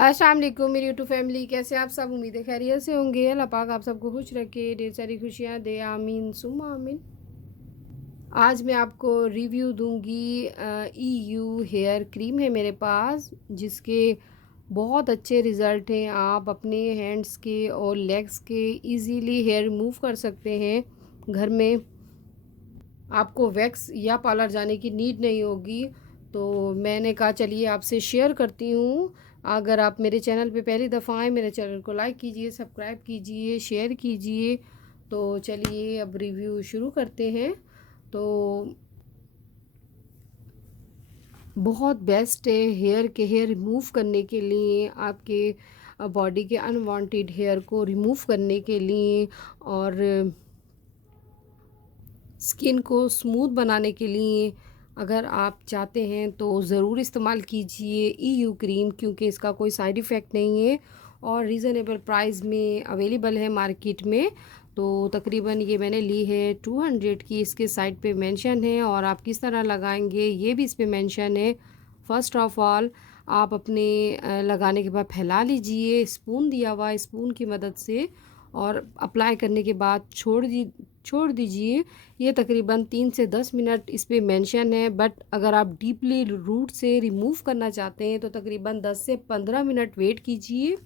अस्सलाम वालेकुम मेरी यूट्यूब फैमिली, कैसे आप सब? उम्मीद है खैरियत से होंगे। अल्लाह पाक आप सबको खुश रखे, ढेर सारी खुशियाँ दे, आमीन सुम्मा आमीन। आज मैं आपको रिव्यू दूंगी EU हेयर क्रीम है मेरे पास, जिसके बहुत अच्छे रिज़ल्ट हैं। आप अपने हैंड्स के और लेग्स के इजीली हेयर रिमूव कर सकते हैं घर में। आपको वैक्स या पार्लर जाने की नीड नहीं होगी। तो मैंने कहा चलिए आपसे शेयर करती हूँ। अगर आप मेरे चैनल पे पहली दफ़ा आए, मेरे चैनल को लाइक कीजिए, सब्सक्राइब कीजिए, शेयर कीजिए। तो चलिए अब रिव्यू शुरू करते हैं। तो बहुत बेस्ट है हेयर रिमूव करने के लिए, आपके बॉडी के अनवांटेड हेयर को रिमूव करने के लिए, और स्किन को स्मूथ बनाने के लिए। अगर आप चाहते हैं तो ज़रूर इस्तेमाल कीजिए EU क्रीम, क्योंकि इसका कोई साइड इफ़ेक्ट नहीं है और रीज़नेबल प्राइस में अवेलेबल है मार्केट में। तो तकरीबन ये मैंने ली है 200 की। इसके साइड पे मेंशन है और आप किस तरह लगाएंगे ये भी इस पे मेंशन है। फ़र्स्ट ऑफ़ ऑल आप अपने लगाने के बाद फैला लीजिए, स्पून दिया हुआ है, स्पून की मदद से, और अप्लाई करने के बाद छोड़ दीजिए। ये तकरीबन 3 से 10 मिनट इस पे मेंशन है, बट अगर आप डीपली रूट से रिमूव करना चाहते हैं तो तकरीबन 10 से 15 मिनट वेट कीजिए।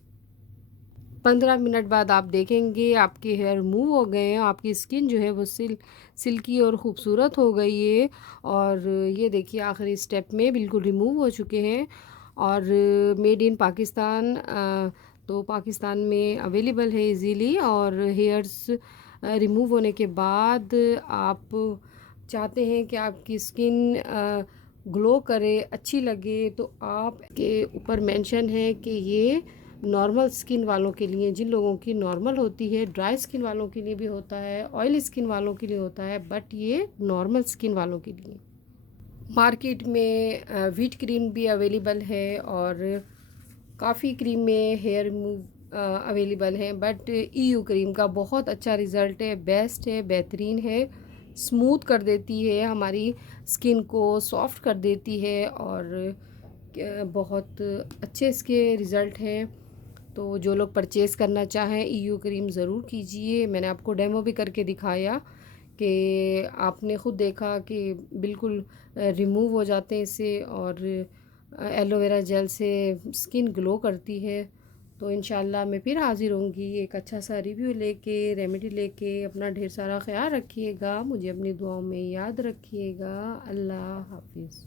15 मिनट बाद आप देखेंगे आपके हेयर रिमूव हो गए हैं, आपकी स्किन जो है वो सिल्की और ख़ूबसूरत हो गई है। और ये देखिए आखिरी स्टेप में बिल्कुल रिमूव हो चुके हैं। और मेड इन पाकिस्तान, तो पाकिस्तान में अवेलेबल है इजीली। और हेयर्स रिमूव होने के बाद आप चाहते हैं कि आपकी स्किन ग्लो करे, अच्छी लगे, तो आप के ऊपर मेंशन है कि ये नॉर्मल स्किन वालों के लिए, जिन लोगों की नॉर्मल होती है, ड्राई स्किन वालों के लिए भी होता है, ऑयल स्किन वालों के लिए होता है, बट ये नॉर्मल स्किन वालों के लिए। मार्केट में व्हीट क्रीम भी अवेलेबल है और काफ़ी क्रीम में हेयर रिमूव अवेलेबल हैं, बट EU क्रीम का बहुत अच्छा रिज़ल्ट है, बेस्ट है, बेहतरीन है। स्मूथ कर देती है, हमारी स्किन को सॉफ्ट कर देती है और बहुत अच्छे इसके रिज़ल्ट हैं। तो जो लोग परचेज़ करना चाहें EU क्रीम ज़रूर कीजिए। मैंने आपको डेमो भी करके दिखाया कि आपने ख़ुद देखा कि बिल्कुल रिमूव हो जाते हैं इससे, और एलोवेरा जेल से स्किन ग्लो करती है। तो इंशाल्लाह मैं फिर हाज़िर होंगी एक अच्छा सा रिव्यू लेके, रेमेडी लेके। अपना ढेर सारा ख्याल रखिएगा, मुझे अपनी दुआओं में याद रखिएगा। अल्लाह हाफिज़।